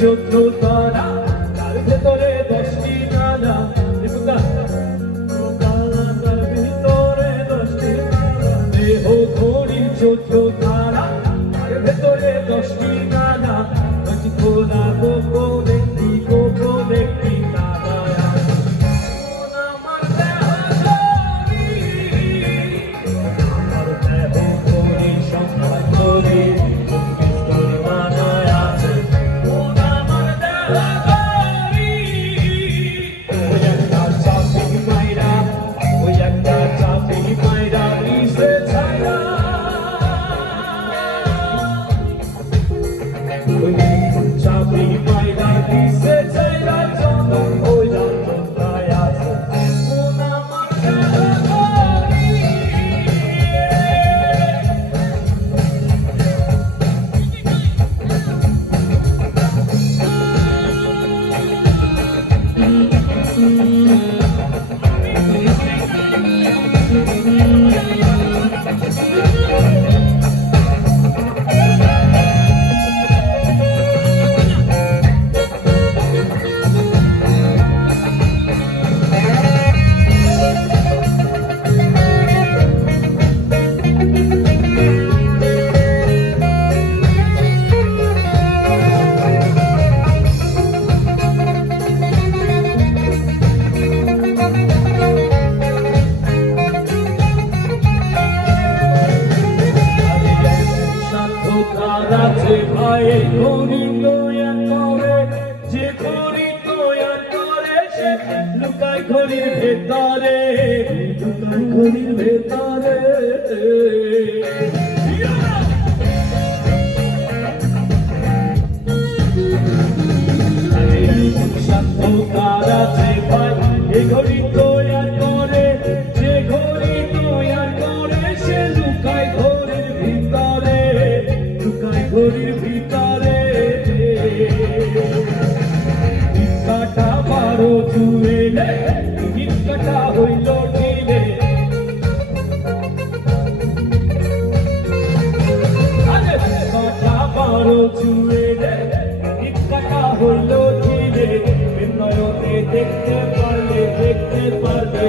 চোদ্দ তারা তার ভেতরে 10টি ডানা তার ভিতরে 10টি দেহ ঘড়ির 14 তারা তার ভেতরে 10টি ডানা খোলা গোপন একটি তারা আমার দেহ ঘড়ি সংখ্যা ঘড়ি ভাই ঘড়ি তৈয়া করে যে ঘড়ি তৈয়া করে সে লুকায় ঘড়ির ভেতরে সাধ্যকার আছে ভাই এ ঘড়ি তৈয়া করে যে ঘড়ি তৈয়া করে সে লুকায় ঘড়ির ভিতরে ঘড়ির ভিতরে কাটা 12 চুয়েলে কাটা হইল ঢিলে কাটা 12 চুয়েলে কাটা হইল ঢিলে নয়নে দেখতে পারলে